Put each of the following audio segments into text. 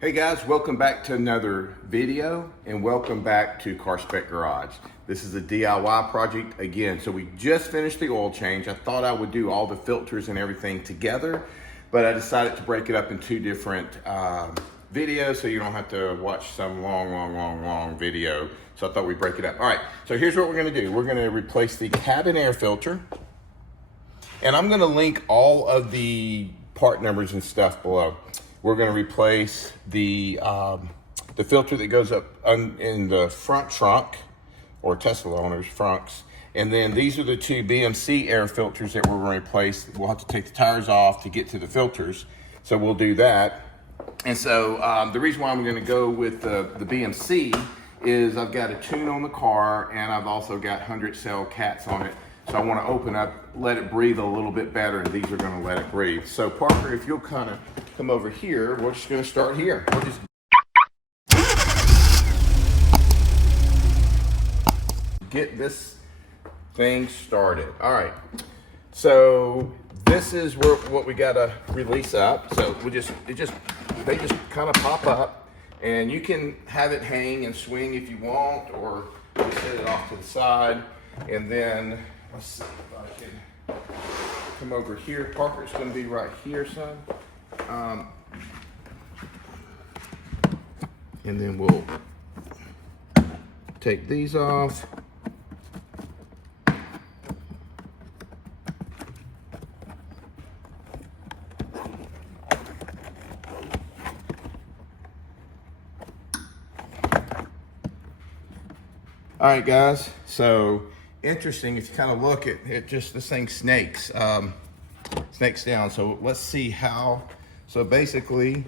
Hey guys, welcome back to another video and welcome back to Car Spec Garage. This is a DIY project again. So we just finished the oil change. I thought I would do all the filters and everything together, but I decided to break it up in two different videos so you don't have to watch some long video. So I thought we'd break it up. All right, so here's what we're gonna do. We're gonna replace the cabin air filter, and I'm gonna link all of the part numbers and stuff below. We're going to replace the filter that goes up in the front trunk, or Tesla owners' trunks. And then these are the two BMC air filters that we're going to replace. We'll have to take the tires off to get to the filters. So we'll do that. And so the reason why I'm going to go with the BMC is I've got a tune on the car, and I've also got 100-cell cats on it. So I want to open up, let it breathe a little bit better, and these are going to let it breathe. So Parker, if you'll kind of come over here, we're just going to start here. We'll just get this thing started. All right. So this is what we got to release up. So they just kind of pop up, and you can have it hang and swing if you want, or set it off to the side, and then. Let's see if I can come over here. Parker's going to be right here, son. And then we'll take these off. All right, guys. So interesting, if you kind of look at it, just this thing snakes down. So let's see how. So basically,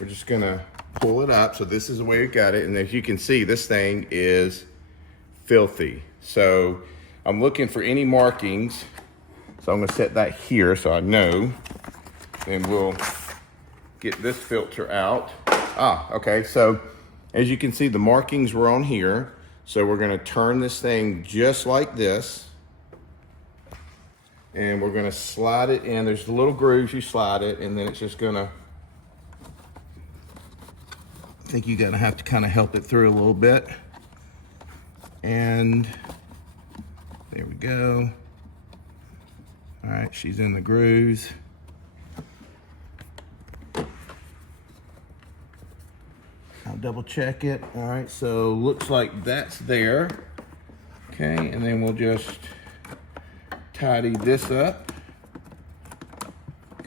we're just gonna pull it up. So this is the way we got it, and as you can see, this thing is filthy. So I'm looking for any markings. So I'm gonna set that here so I know, and we'll get this filter out. Okay. So as you can see, the markings were on here. So we're gonna turn this thing just like this, and we're gonna slide it in. There's the little grooves, you slide it, and then it's just gonna, I think you're gonna have to kind of help it through a little bit. And there we go. All right, she's in the grooves. I'll double check it. All right, so looks like that's there. Okay, and then we'll just tidy this up.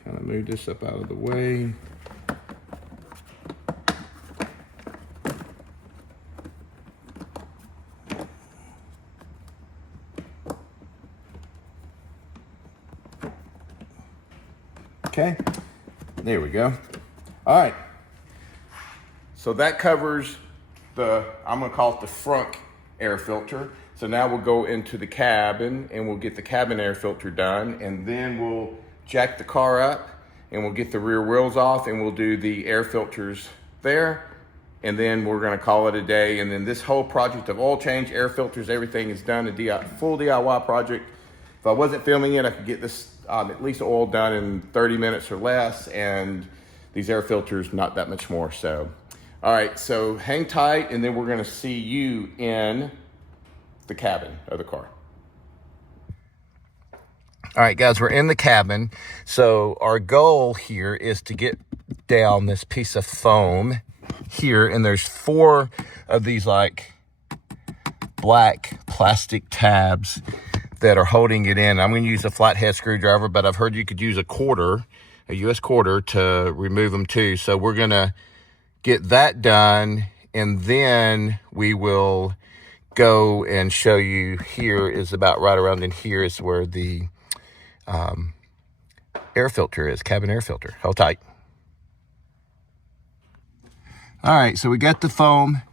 Kind of move this up out of the way. Okay, there we go. All right. So that covers I'm gonna call it the front air filter. So now we'll go into the cabin and we'll get the cabin air filter done, and then we'll jack the car up and we'll get the rear wheels off and we'll do the air filters there. And then we're gonna call it a day. And then this whole project of oil change, air filters, everything is done, a full DIY project. If I wasn't filming it, I could get this at least oil done in 30 minutes or less, and these air filters, not that much more. So. All right, so hang tight, and then we're gonna see you in the cabin of the car. All right, guys, we're in the cabin. So our goal here is to get down this piece of foam here, and there's 4 of these like black plastic tabs that are holding it in. I'm gonna use a flathead screwdriver, but I've heard you could use a US quarter to remove them too. So we're gonna get that done, and then we will go and show you. Here is about right around in here is where the air filter is, cabin air filter. Hold tight. All right, so we got the foam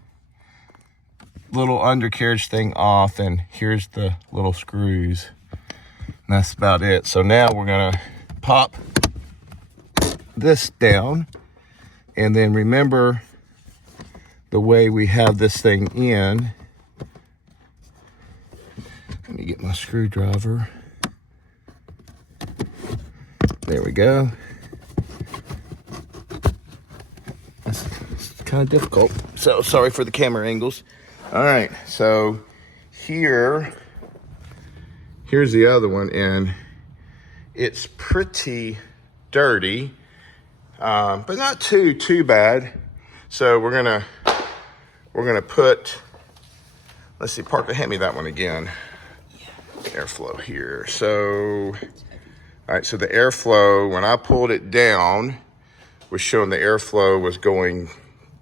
little undercarriage thing off, and here's the little screws, and that's about it. So now we're gonna pop this down. And then remember the way we have this thing in. Let me get my screwdriver. There we go. It's kind of difficult. So sorry for the camera angles. All right, so here's the other one, and it's pretty dirty, but not too bad. So we're gonna put, let's see, Parker, hand me that one again. Airflow here. So, all right, so the airflow, when I pulled it down, was showing the airflow was going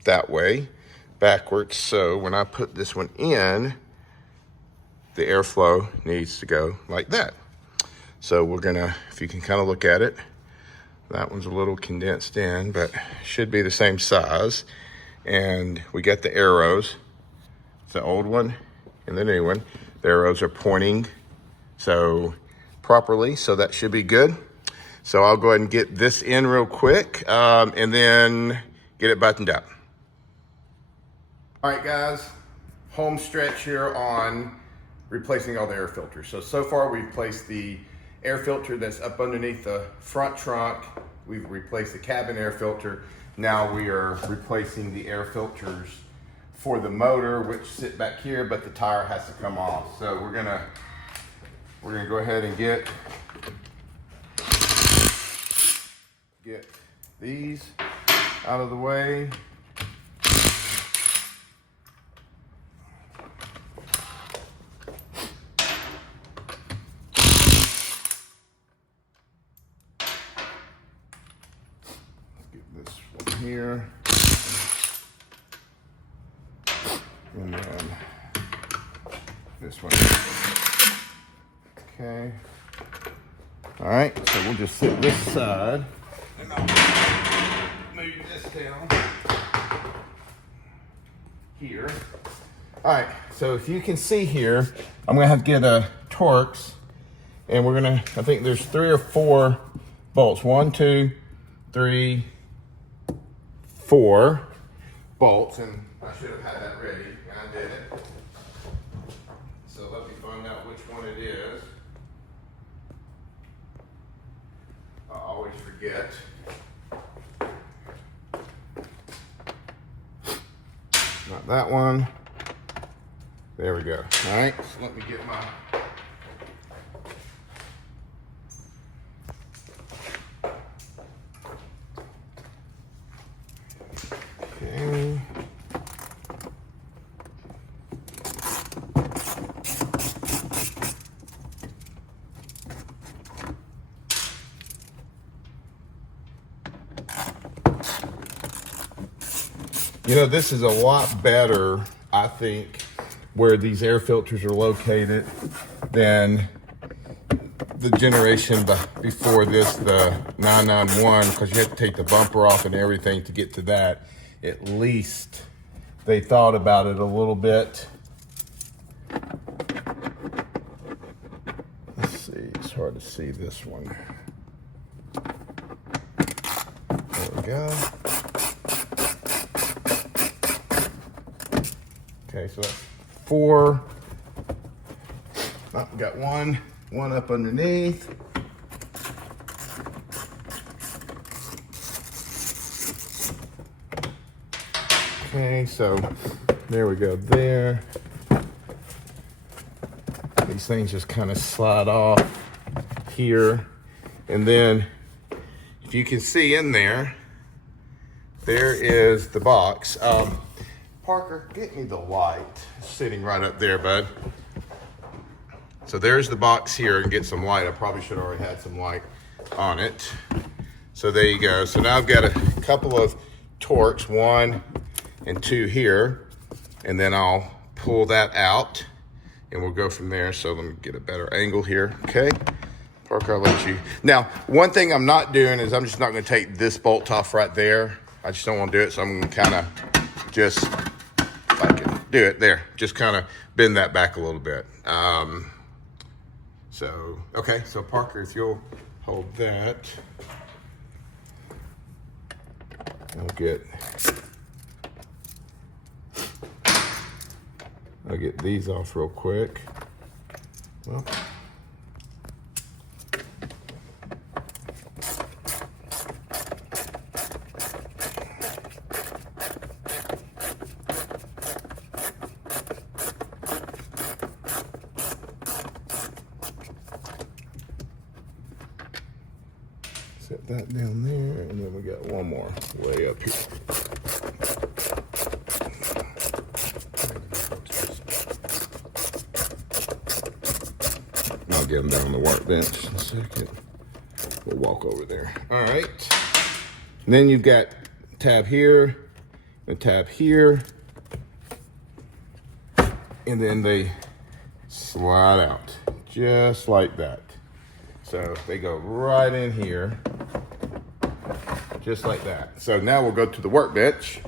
that way, backwards. So when I put this one in, the airflow needs to go like that. So we're gonna, if you can kind of look at it, that one's a little condensed in, but should be the same size. And we got the arrows, the old one and the new one. The arrows are pointing so properly, so that should be good. So I'll go ahead and get this in real quick, and then get it buttoned up. All right, guys, home stretch here on replacing all the air filters. So far we've placed the air filter that's up underneath the front trunk. We've replaced the cabin air filter. Now we are replacing the air filters for the motor, which sit back here, but the tire has to come off. So we're gonna go ahead and get these out of the way. Here, and then this one. Okay. All right, so we'll just sit this side, and I'll move this down here. All right, so if you can see here, I'm gonna have to get a Torx, and we're gonna, I think there's 3 or 4 bolts. 1, 2, 3, 4 bolts, and I should have had that ready, and I did it. So let me find out which one it is. I always forget. Not that one. There we go. All right, so let me get my You know, this is a lot better, I think, where these air filters are located than the generation before this, the 991, because you have to take the bumper off and everything to get to that. At least they thought about it a little bit. Let's see, it's hard to see this one. There we go. Okay, so that's 4. Oh, we got one up underneath. Okay, so there we go there. These things just kind of slide off here. And then if you can see in there, there is the box. Parker, get me the light. It's sitting right up there, bud. So there's the box here, and get some light. I probably should have already had some light on it. So there you go. So now I've got a couple of Torx, 1 and 2 here, and then I'll pull that out and we'll go from there. So let me get a better angle here. Okay, Parker, I'll let you. Now, one thing I'm not doing is I'm just not gonna take this bolt off right there. I just don't wanna do it. So I'm gonna kind of just, if I can do it there, just kind of bend that back a little bit. So, okay, so Parker, if you'll hold that, I'll get these off real quick. Well, got that down there, and then we got one more way up here. I'll get them down on the workbench in a second. We'll walk over there. All right. And then you've got a tab here, a tab here, and then they slide out just like that. So they go right in here, just like that. So now we'll go to the workbench.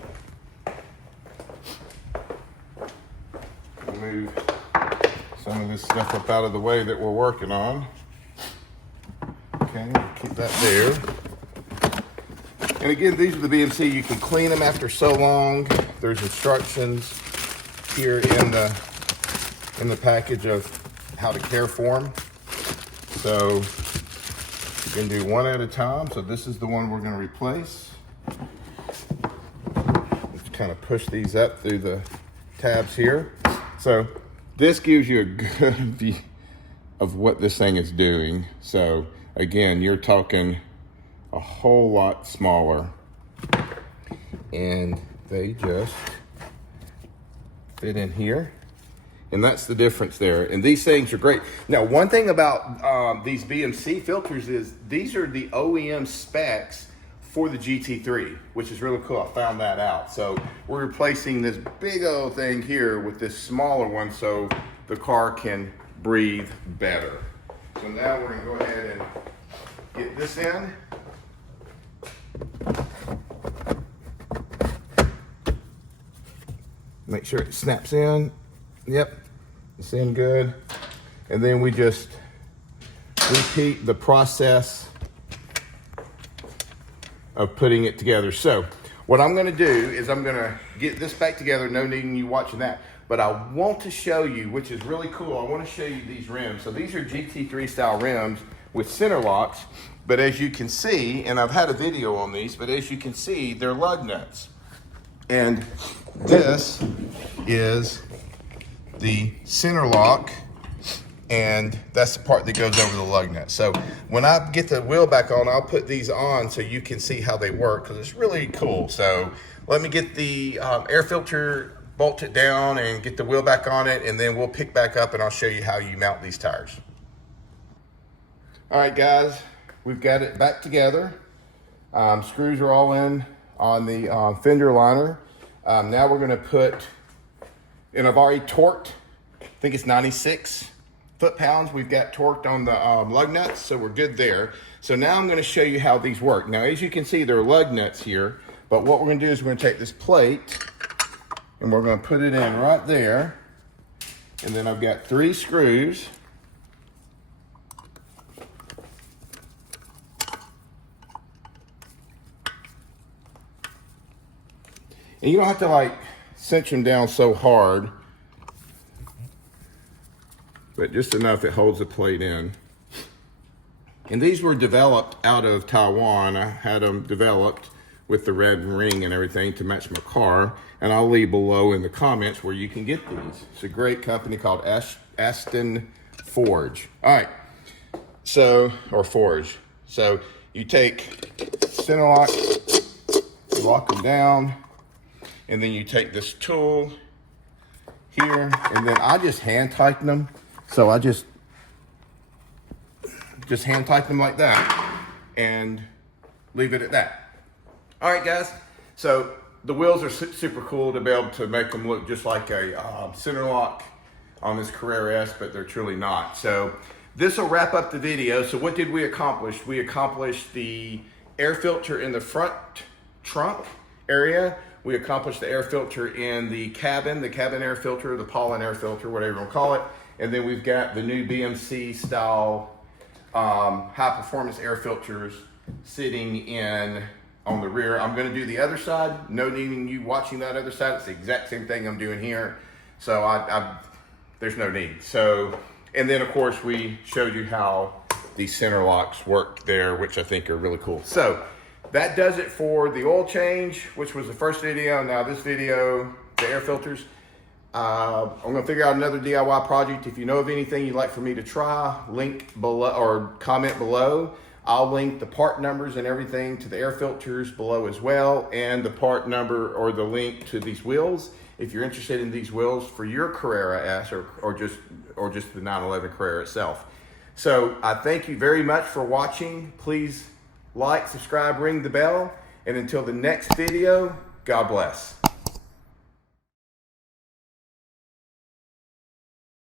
We'll move some of this stuff up out of the way that we're working on. Okay, we'll keep that there. And again, these are the BMC. You can clean them after so long. There's instructions here in the package of how to care for them. So you can do one at a time. So this is the one we're going to replace. Let's kind of push these up through the tabs here. So this gives you a good view of what this thing is doing. So again, you're talking a whole lot smaller, and they just fit in here. And that's the difference there. And these things are great. Now, one thing about these BMC filters is these are the OEM specs for the GT3, which is really cool. I found that out. So we're replacing this big old thing here with this smaller one so the car can breathe better. So now we're gonna go ahead and get this in. Make sure it snaps in. Yep, it's in good. And then we just repeat the process of putting it together. So what I'm gonna do is I'm gonna get this back together, no needing you watching that, but I want to show you, which is really cool, I wanna show you these rims. So these are GT3 style rims with center locks, but as you can see, and I've had a video on these, but as you can see, they're lug nuts. And this is the center lock, and that's the part that goes over the lug nut. So when I get the wheel back on, I'll put these on so you can see how they work, because it's really cool. So let me get the air filter bolted down and get the wheel back on it, and then we'll pick back up and I'll show you how you mount these tires. All right, guys, we've got it back together. Screws are all in on the fender liner. Now we're gonna put, and I've already torqued, I think it's 96 foot-pounds we've got torqued on the lug nuts, so we're good there. So now I'm gonna show you how these work. Now, as you can see, there are lug nuts here, but what we're gonna do is we're gonna take this plate and we're gonna put it in right there. And then I've got 3 screws. And you don't have to like cinch them down so hard, but just enough it holds the plate in. And these were developed out of Taiwan. I had them developed with the red ring and everything to match my car. And I'll leave below in the comments where you can get these. It's a great company called Aston Forge. All right, so, or Forge. So you take center lock, you lock them down, and then you take this tool here, and then I just hand tighten them. So I just hand tighten them like that and leave it at that. All right, guys. So the wheels are super cool to be able to make them look just like a center lock on this Carrera S, but they're truly not. So this will wrap up the video. So what did we accomplish? We accomplished the air filter in the front trunk area. We accomplished the air filter in the cabin air filter, the pollen air filter, whatever you want to call it. And then we've got the new BMC style high performance air filters sitting in on the rear. I'm going to do the other side. No needing you watching that other side. It's the exact same thing I'm doing here. So there's no need. So, and then of course we showed you how these center locks work there, which I think are really cool. So that does it for the oil change, which was the first video. Now this video, the air filters. I'm gonna figure out another DIY project. If you know of anything you'd like for me to try, link below or comment below. I'll link the part numbers and everything to the air filters below as well, and the part number or the link to these wheels if you're interested in these wheels for your Carrera S or just the 911 Carrera itself. So I thank you very much for watching. Please like, subscribe, ring the bell, and until the next video, God bless.